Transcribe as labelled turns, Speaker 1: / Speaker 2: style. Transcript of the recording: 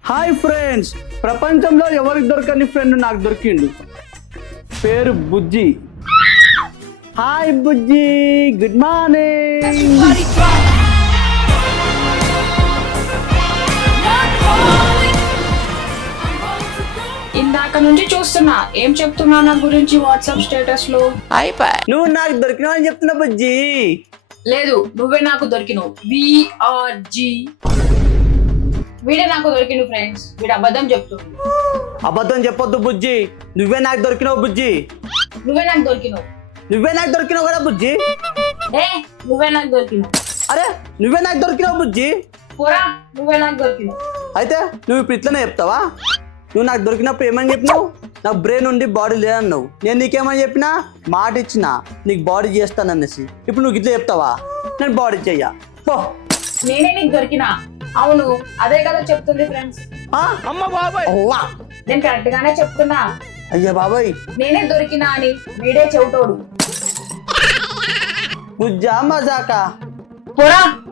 Speaker 1: Hi friends, ప్రపంచంలో ఎవరికి దొరకని ఫ్రెండ్ నాకు దొరికిండు. పేరు Bujji. Hi Bujji, good morning.
Speaker 2: ఇందాక నుంచి చూస్తున్నా ఏం చెప్తున్నా నా గురించి వాట్సాప్ స్టేటస్ లో.
Speaker 1: నువ్వు నాకు దొరికినావు అని చెప్తున్నా బుజ్జి.
Speaker 2: లేదు, నువ్వే నాకు దొరికినావు. విఆర్జి వీడే నాకు దొరికిండు ఫ్రెండ్స్. వీడు అబద్ధం చెప్తుండు.
Speaker 1: అబద్ధం చెప్పొద్దు బుజ్జి. నువ్వే నాకు దొరికినావు బుజ్జి.
Speaker 2: నువ్వే నాకు దొరికినావు.
Speaker 1: నువ్వే నాకు దొరికినావు కదా బుజ్జి.
Speaker 2: నువ్వే నాకు దొరికినావు.
Speaker 1: అరే నువ్వే నాకు దొరికినావు బుజ్జి.
Speaker 2: పోరా, నువ్వే నాకు దొరికినావు.
Speaker 1: అయితే నువ్వు ఇప్పుడు ఇట్లనే చెప్తావా? నువ్వు నాకు దొరికినప్పుడు ఏమని చెప్పినావు? నాకు బ్రెయిన్ ఉండి బాడీ లేదన్నావు. నేను నీకేమని చెప్పినా? మాట ఇచ్చిన నీకు బాడీ చేస్తాననేసి. ఇప్పుడు నువ్వు ఇట్లా చెప్తావా? నేను బాడీ చెయ్యా పో.
Speaker 2: నేనే నీకు దొరికినా. అవును, అదే కదా చెప్తుంది ఫ్రెండ్స్.
Speaker 1: అమ్మ బాబాయ్,
Speaker 2: నేను కరెక్ట్ గానే చెప్తున్నా.
Speaker 1: అయ్యా బాబాయ్,
Speaker 2: నేనే దొరికినా అని వీడే చెవిటోడు.
Speaker 1: బుజ్జా మజాకా.
Speaker 2: పోరా.